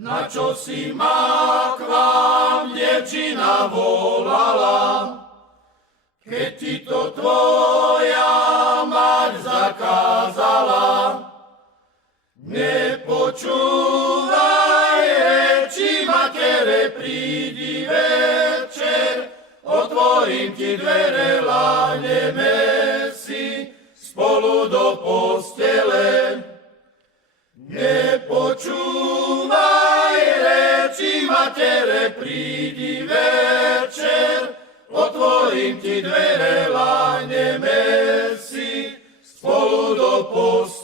Na čo si ma k vám, dievčina, volala, keď ti to tvoja mať zakázala? Nepočúvaj reči matere, prídi večer, otvorím ti dvere, láhneme si spolu do postele. Nepočúvaj reči matere, prídi večer, otvorím ti dvere, láhneme si spolu do postele.